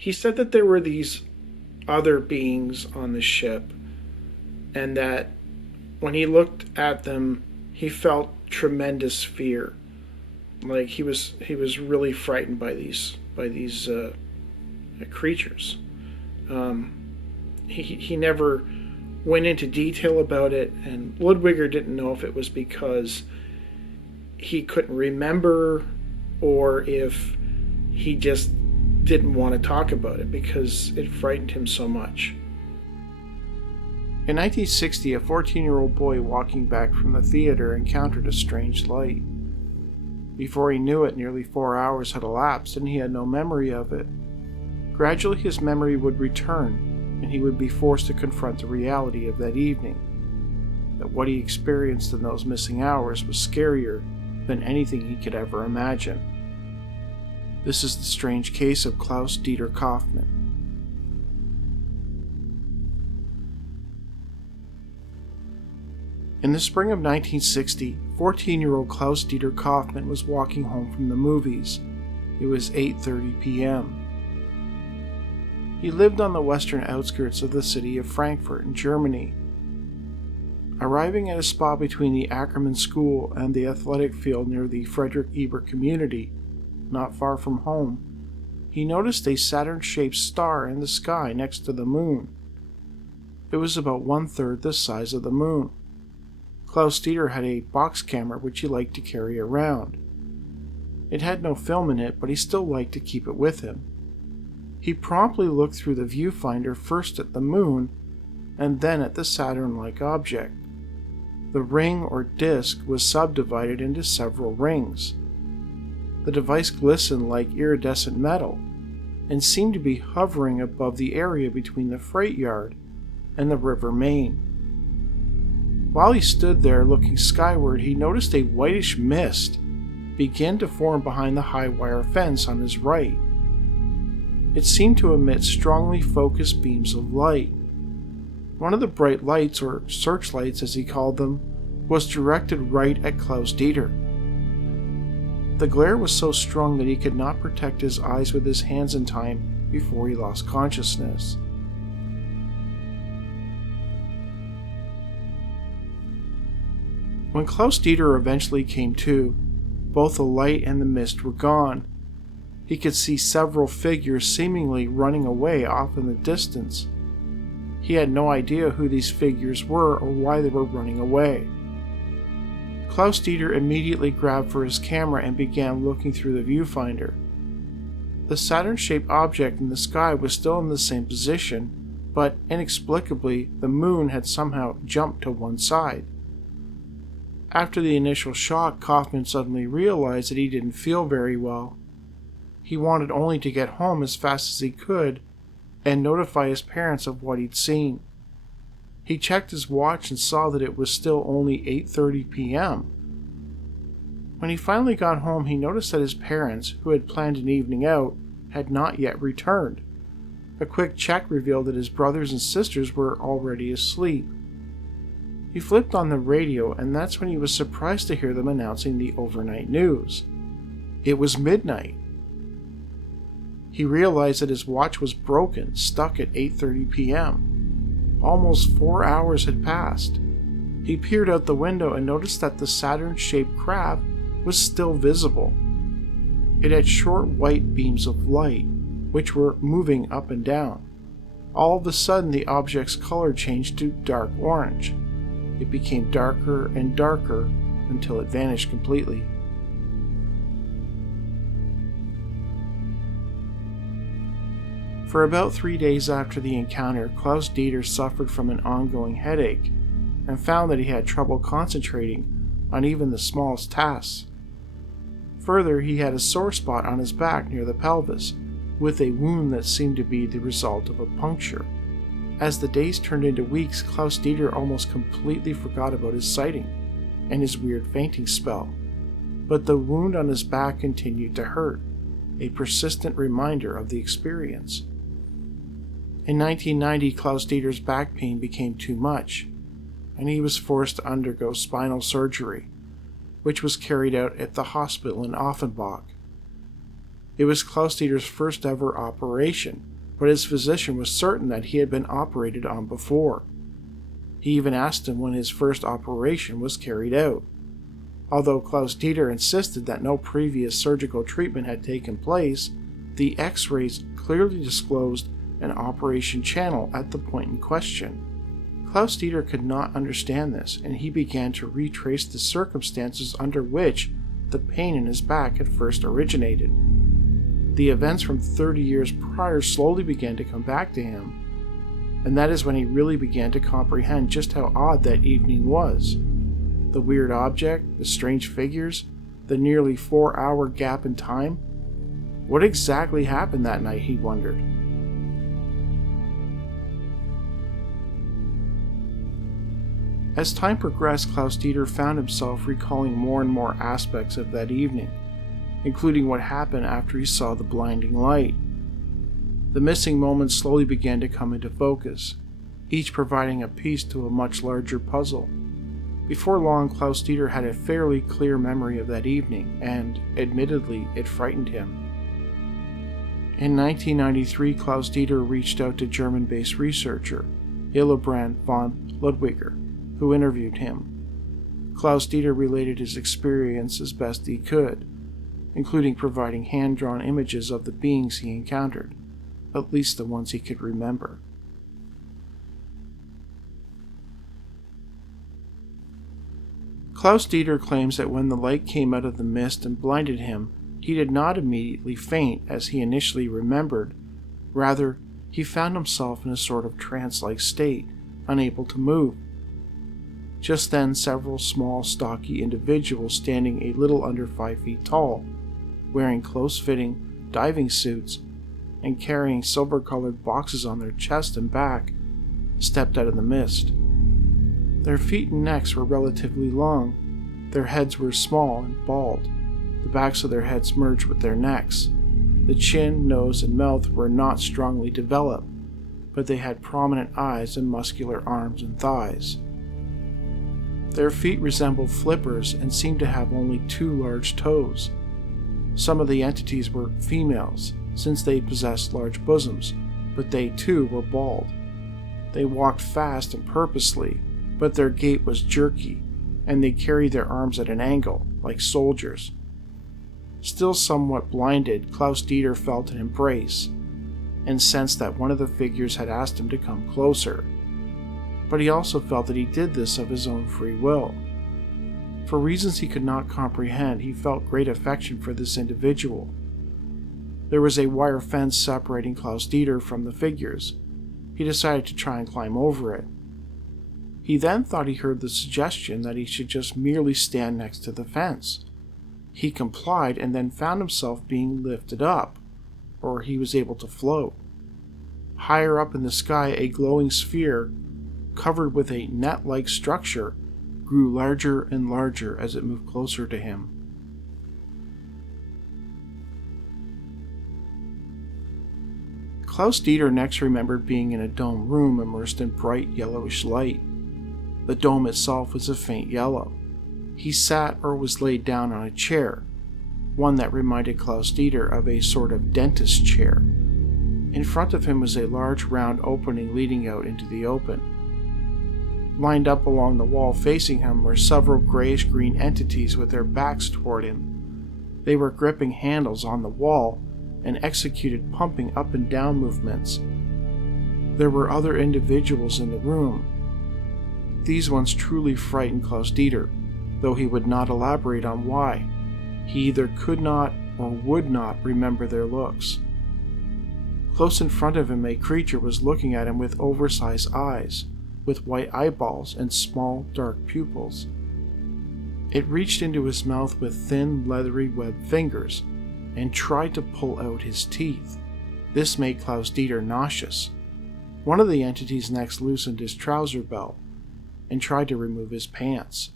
He said that there were these other beings on the ship, and that when he looked at them, he felt tremendous fear. Like he was really frightened by these creatures. He never went into detail about it, and Ludwiger didn't know if it was because he couldn't remember or if he just didn't want to talk about it because it frightened him so much. In 1960, a 14-year-old boy walking back from the theater encountered a strange light. Before he knew it, nearly 4 hours had elapsed and he had no memory of it. Gradually his memory would return, and he would be forced to confront the reality of that evening. That what he experienced in those missing hours was scarier than anything he could ever imagine. This is the strange case of Klaus-Dieter Kaufmann. In the spring of 1960, 14-year-old Klaus-Dieter Kaufmann was walking home from the movies. It was 8:30 p.m. He lived on the western outskirts of the city of Frankfurt in Germany. Arriving at a spot between the Ackermann School and the athletic field near the Friedrich Ebert community, not far from home, he noticed a Saturn-shaped star in the sky next to the moon. It was about 1/3 the size of the moon. Klaus-Dieter had a box camera which he liked to carry around. It had no film in it, but he still liked to keep it with him. He promptly looked through the viewfinder first at the moon, and then at the Saturn-like object. The ring or disk was subdivided into several rings. The device glistened like iridescent metal, and seemed to be hovering above the area between the freight yard and the River Main. While he stood there looking skyward, he noticed a whitish mist begin to form behind the high wire fence on his right. It seemed to emit strongly focused beams of light. One of the bright lights, or searchlights as he called them, was directed right at Klaus-Dieter. The glare was so strong that he could not protect his eyes with his hands in time before he lost consciousness. When Klaus-Dieter eventually came to, both the light and the mist were gone. He could see several figures seemingly running away off in the distance. He had no idea who these figures were or why they were running away. Klaus-Dieter immediately grabbed for his camera and began looking through the viewfinder. The Saturn-shaped object in the sky was still in the same position, but inexplicably the moon had somehow jumped to one side. After the initial shock, Kaufmann suddenly realized that he didn't feel very well. He wanted only to get home as fast as he could and notify his parents of what he'd seen. He checked his watch and saw that it was still only 8:30 p.m. When he finally got home, he noticed that his parents, who had planned an evening out, had not yet returned. A quick check revealed that his brothers and sisters were already asleep. He flipped on the radio, and that's when he was surprised to hear them announcing the overnight news. It was midnight. He realized that his watch was broken, stuck at 8:30 p.m. Almost 4 hours had passed. He peered out the window and noticed that the Saturn-shaped craft was still visible. It had short white beams of light, which were moving up and down. All of a sudden, the object's color changed to dark orange. It became darker and darker until it vanished completely. For about 3 days after the encounter, Klaus-Dieter suffered from an ongoing headache and found that he had trouble concentrating on even the smallest tasks. Further, he had a sore spot on his back near the pelvis, with a wound that seemed to be the result of a puncture. As the days turned into weeks, Klaus-Dieter almost completely forgot about his sighting and his weird fainting spell, but the wound on his back continued to hurt, a persistent reminder of the experience. In 1990, Klaus-Dieter's back pain became too much, and he was forced to undergo spinal surgery, which was carried out at the hospital in Offenbach. It was Klaus-Dieter's first ever operation, but his physician was certain that he had been operated on before. He even asked him when his first operation was carried out. Although Klaus-Dieter insisted that no previous surgical treatment had taken place, the X-rays clearly disclosed an operation channel at the point in question. Klaus-Dieter could not understand this, and he began to retrace the circumstances under which the pain in his back had first originated. The events from 30 years prior slowly began to come back to him, and that is when he really began to comprehend just how odd that evening was. The weird object, the strange figures, the nearly 4-hour gap in time. What exactly happened that night, he wondered. As time progressed, Klaus-Dieter found himself recalling more and more aspects of that evening, including what happened after he saw the blinding light. The missing moments slowly began to come into focus, each providing a piece to a much larger puzzle. Before long, Klaus-Dieter had a fairly clear memory of that evening, and, admittedly, it frightened him. In 1993, Klaus-Dieter reached out to German-based researcher Illobrand von Ludwiger, who interviewed him. Klaus-Dieter related his experience as best he could, including providing hand-drawn images of the beings he encountered, at least the ones he could remember. Klaus-Dieter claims that when the light came out of the mist and blinded him, he did not immediately faint as he initially remembered. Rather, he found himself in a sort of trance-like state, unable to move. Just then, several small, stocky individuals standing a little under 5 feet tall, wearing close-fitting diving suits and carrying silver-colored boxes on their chest and back, stepped out of the mist. Their feet and necks were relatively long. Their heads were small and bald. The backs of their heads merged with their necks. The chin, nose, and mouth were not strongly developed, but they had prominent eyes and muscular arms and thighs. Their feet resembled flippers and seemed to have only 2 large toes. Some of the entities were females, since they possessed large bosoms, but they too were bald. They walked fast and purposely, but their gait was jerky, and they carried their arms at an angle, like soldiers. Still somewhat blinded, Klaus-Dieter felt an embrace, and sensed that one of the figures had asked him to come closer. But he also felt that he did this of his own free will. For reasons he could not comprehend, he felt great affection for this individual. There was a wire fence separating Klaus-Dieter from the figures. He decided to try and climb over it. He then thought he heard the suggestion that he should just merely stand next to the fence. He complied and then found himself being lifted up, or he was able to float. Higher up in the sky, a glowing sphere, covered with a net-like structure, grew larger and larger as it moved closer to him. Klaus-Dieter next remembered being in a dome room immersed in bright yellowish light. The dome itself was a faint yellow. He sat or was laid down on a chair, one that reminded Klaus-Dieter of a sort of dentist chair. In front of him was a large round opening leading out into the open. Lined up along the wall facing him were several grayish-green entities with their backs toward him. They were gripping handles on the wall and executed pumping up and down movements. There were other individuals in the room. These ones truly frightened Klaus-Dieter, though he would not elaborate on why. He either could not or would not remember their looks. Close in front of him, a creature was looking at him with oversized eyes, with white eyeballs and small, dark pupils. It reached into his mouth with thin, leathery webbed fingers and tried to pull out his teeth. This made Klaus-Dieter nauseous. One of the entities next loosened his trouser belt and tried to remove his pants.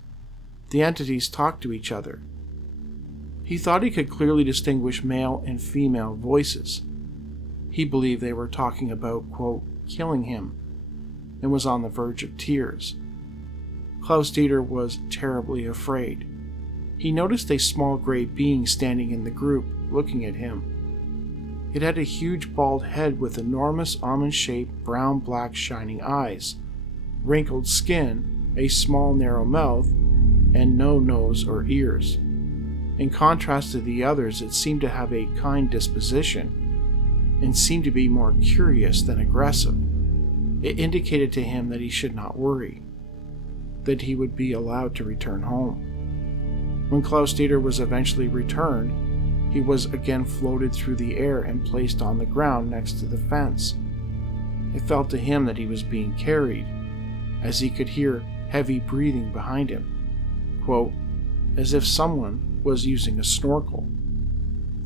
The entities talked to each other. He thought he could clearly distinguish male and female voices. He believed they were talking about, quote, killing him, and was on the verge of tears. Klaus-Dieter was terribly afraid. He noticed a small gray being standing in the group, looking at him. It had a huge bald head with enormous almond-shaped brown-black shining eyes, wrinkled skin, a small narrow mouth, and no nose or ears. In contrast to the others, it seemed to have a kind disposition and seemed to be more curious than aggressive. It indicated to him that he should not worry, that he would be allowed to return home. When Klaus-Dieter was eventually returned, he was again floated through the air and placed on the ground next to the fence. It felt to him that he was being carried, as he could hear heavy breathing behind him, quote, as if someone was using a snorkel.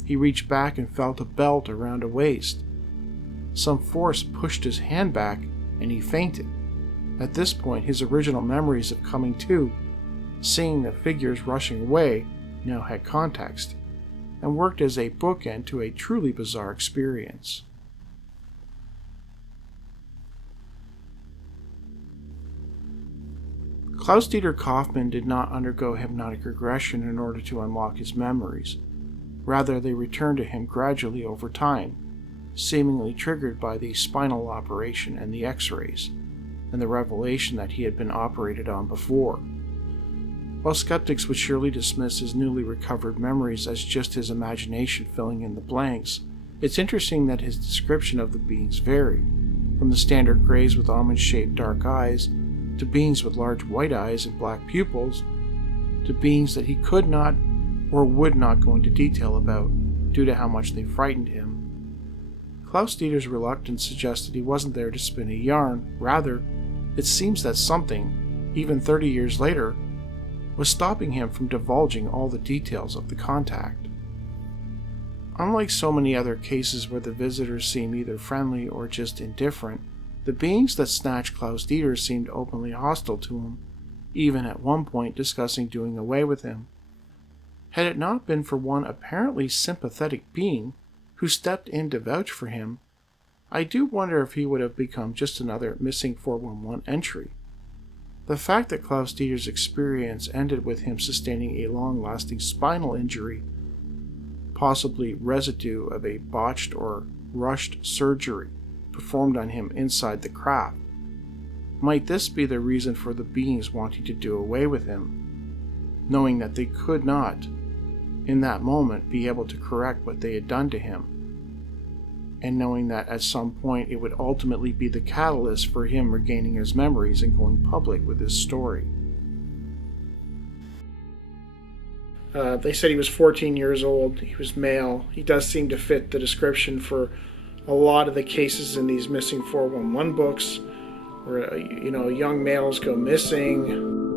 He reached back and felt a belt around a waist. Some force pushed his hand back and he fainted. At this point, his original memories of coming to, seeing the figures rushing away, now had context, and worked as a bookend to a truly bizarre experience. Klaus-Dieter Kaufmann did not undergo hypnotic regression in order to unlock his memories. Rather, they returned to him gradually over time, seemingly triggered by the spinal operation and the x-rays, and the revelation that he had been operated on before. While skeptics would surely dismiss his newly recovered memories as just his imagination filling in the blanks, it's interesting that his description of the beings varied, from the standard grays with almond-shaped dark eyes, to beings with large white eyes and black pupils, to beings that he could not or would not go into detail about due to how much they frightened him. Klaus-Dieter's reluctance suggested he wasn't there to spin a yarn. Rather, it seems that something, even 30 years later, was stopping him from divulging all the details of the contact. Unlike so many other cases where the visitors seem either friendly or just indifferent, the beings that snatched Klaus-Dieter seemed openly hostile to him, even at one point discussing doing away with him. Had it not been for one apparently sympathetic being who stepped in to vouch for him, I do wonder if he would have become just another missing 411 entry. The fact that Klaus-Dieter's experience ended with him sustaining a long-lasting spinal injury, possibly residue of a botched or rushed surgery performed on him inside the craft. Might this be the reason for the beings wanting to do away with him, knowing that they could not, in that moment, be able to correct what they had done to him, and knowing that at some point it would ultimately be the catalyst for him regaining his memories and going public with his story. They said he was 14 years old, he was male. He does seem to fit the description for a lot of the cases in these missing 411 books, where young males go missing.